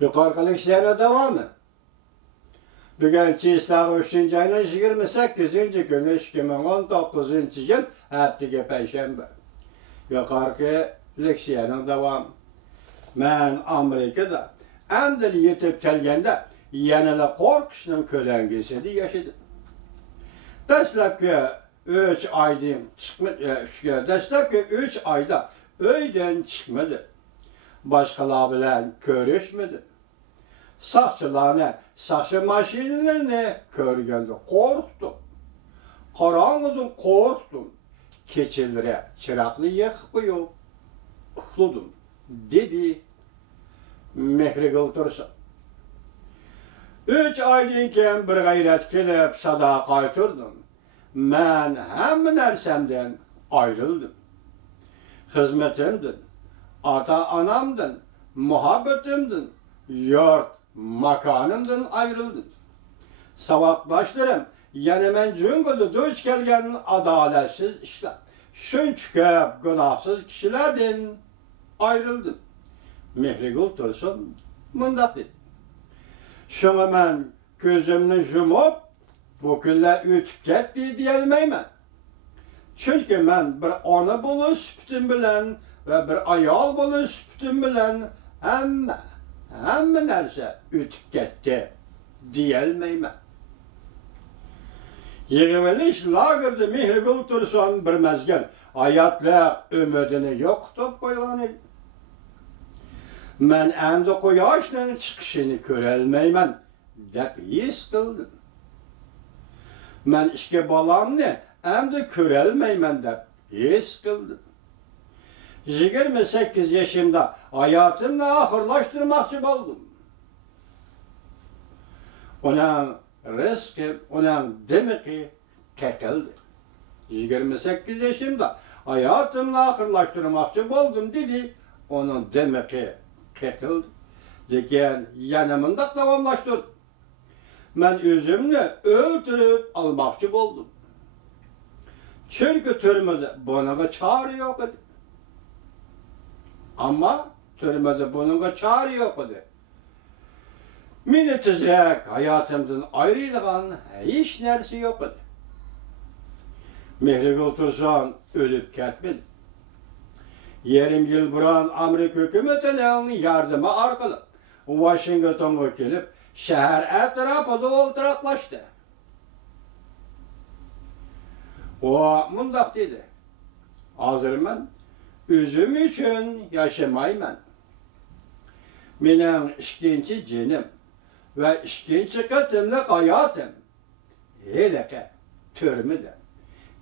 Yukarıdaki sene devamı. Bugün Çiğsa'nın 3. ayının 28. günü 2019 yıl haftaga Perşembe. Yukarıdaki senenin devamı. Ben Amerika'da Amdil yetip kelgende yanıla korkuşunun kölengesini yaşadım. Dastlapki 3 aydan çıkmadı. Dastlapki 3 ayda öyden çıkmadı. Başkalar bilen görüşmedi. Sakçılarını, sakçı maşinelerini görgende korktum. Karanlıktan korktum. Keçilere çıraklı yakıp uxladım. Dedi Mehri Gıltırsa. 3 aydan keyin bir gayret kelip sada qaytırdım. Men hamma narsamdan ayrıldım. Hizmetimden, ata-anamdan, muhabbetimden, yurt, makanımdan ayrıldım. Savakdaşlarım, yani men cüngüde duç kelgen adaletsiz işler, şünçköp, günahsız kişilerden ayrıldım. Mehri Gıltırsun mundaq dedi. Şuna men gözümni yumup, bu günler ötüp ketdi diyelmeymen. Çünkü men bir ana boluş süpütüm bilen ve bir ayal boluş süpütüm bilen hamma narsa ötüp ketdi diyelmeymen. Yig'ilish lagerda Mehri Gıltırsun bir mezgil hayatlık ümidini yo'qotib qo'ygan edi. Men endi quyoshning chiqishini ko'rolmayman deb his qildim. Men ikki bolamni endi ko'rolmayman deb his qildim. 28 yaşımda hayatımni oxirlashtirmoqchi bo'ldim. Uning rizqi, uning dimiqi ketildi. 28 yaşımda hayatımni oxirlashtirmoqchi bo'ldim dedi. Onun dimiqi ketildi. Lekin yana mundaq davomlashtirdi. Men özümni o'ldirib almoqchi bo'ldim. Çünkü türmede bununla çare yok idi. Ama türmede bununla çare yok idi. Meni tezroq hayatımdan ayrılgan hiç narsa yok idi. Mehri Gıltırsun ölüp ketmedi. Yarım yıl burun Amerika hükümetinin yardımı arkalı Washington'a gelip şehir etrafında oltaraklaştı. O mundaq dedi. Hazır men özüm için yaşamayman. Mening ikinci jinim ve ikinci qatımlıq hayatım helaka türmüde.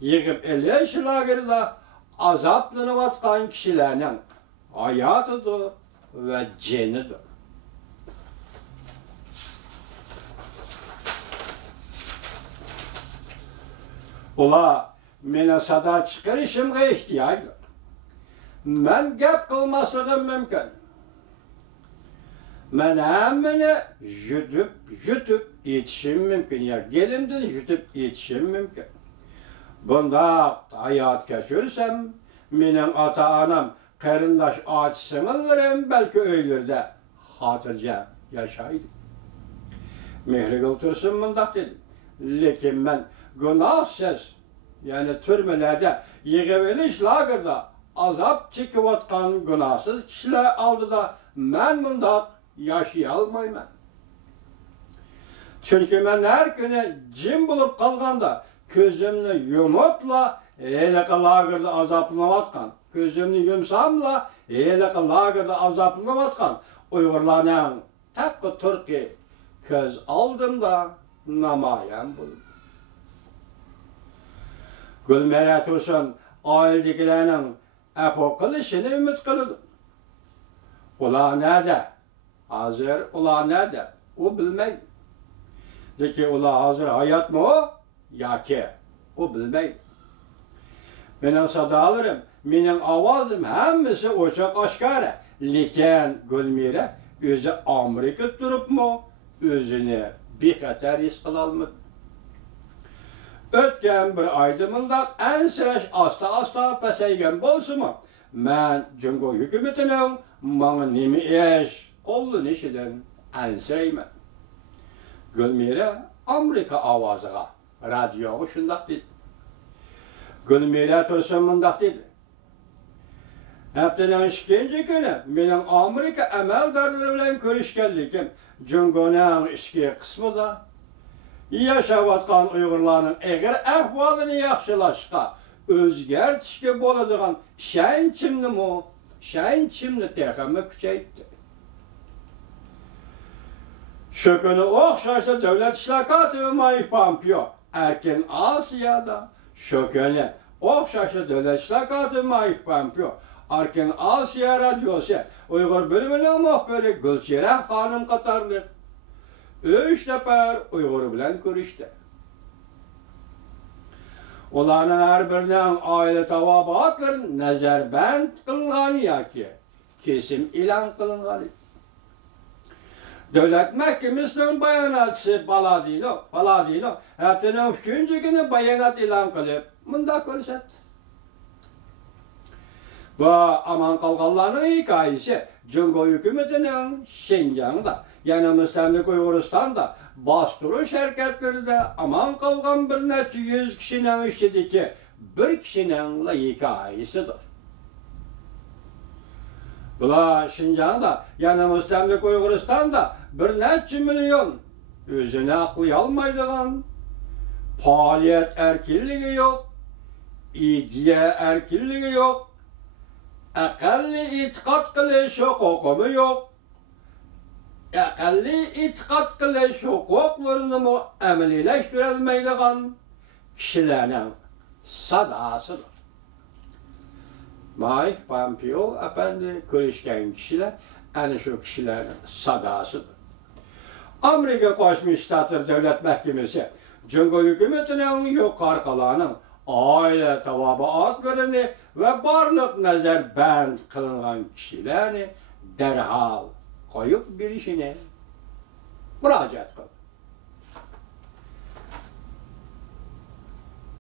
Yığıp eleş lagerda azaplanıvatkan kişilerinin hayatıdır ve cenidir. Ola meni sada çıkarışımga ihtiyacı. Men gap kılmasıgım mümkün. Men hammani yutup yetişim mümkün. Ya gelimden yutup yetişim mümkün. Bunda hayat geçirsem, mening ata-anam, qarindosh ot-sing'illarim belki öylerde xotirjam yaşaydı. Mehri Gıltırsun mundaq dedi. Lekin men günahsız, yani türmelerde, yig'ilish lagerda azap çekivatkan günahsız kişiler aldıda men mundaq yaşayalmayman. Çünkü men her günü jim bulup kalganda gözümni yumupla helaka lagerda azaplanıvatkan, gözümni yumsamla helaka lagerda azaplanıvatkan Uyg'urlarning tappi turki ko'z oldimda namoyon bo'ldi. Gulmira Tursun oildagilarning apo qilishini umid qildi. Ular nerede? Hozir ular nerede? O bilmaydi. Lekin ular hozir hayotmi o? Yoki o bilmaydi. Mening sadolarim, mening ovozim hammasi ochiq oshkora. Lekin Gulmira o'zi Amerikada turibmi? O'zini bexatar his qilolmadi. O'tgan bir oyda mundaq ansirash asta pasaygan bo'lsa-mu, men Jungo hukumatining menga nima ish qo'llanishidan ansirayman. Gulmira Amerika ovoziga, radioga shundoq dedi. Gulmira Tursun mundaq dedi. Haftaning 2-chi kuni mening Amerika amaldorlari bilan ko'rishganligim Jungoning ichki qismida yashayotgan Uyg'urlarning eg'ir ahvolini yaxshilashga, o'zgartishga bo'ladigan ishonchimni texmi kuchaytirdi. Shu kuni o'xshashli davlat ishlar kotibi Mike Pompeo Erkin Osiyoda, shu kuni o'xshashli davlat ishlar kotibi Mike Pompeo Erkin Osiyo radiosi Uyg'ur bo'limining muxbiri Gulchehra xonim qatorli 3 nafar Uyg'ur bilan ko'rishdi. Ularning har birining oila tavobatlari nazarband qilingan yoki kesim e'lon qilingan. Davlat mahkamasining bayonotchisi Paladino haftaning 3-chi kuni bayonot e'lon qilib, bunda ko'rsatdi. Bu aman qolganlarning hikoyasi Jungo hukumatining Şinjan'da, yani Müstemlik Uyg'uristonda bostirish harakatlarida aman qolgan bir necha yuz kishining ichidagi bir kishining hikoyasidir. Bular Şinjan'da, yani Müstemlik Uyg'uristonda bir necha million o'zini aqlay olmaydigan, faoliyat erkinligi yo'q, ideya erkinligi yo'q, aqalli e'tiqod qilish huquqi yo'q. Aqalli e'tiqod qilish huquqlarini amaliylashtira olmaydigan kishilarning sadosidir. Mike Pompeo efendi ko'rishgan kishilar ana shu kishilarning sadosidir. Amerika Qo'shma Shtatlar Davlat Mahkamasi Jungo hukumatining yuqoriqalarining oila tavobaatlarini va barliq nazarband qilingan kishilarni darhol qo'yib berishini murojaat qildi.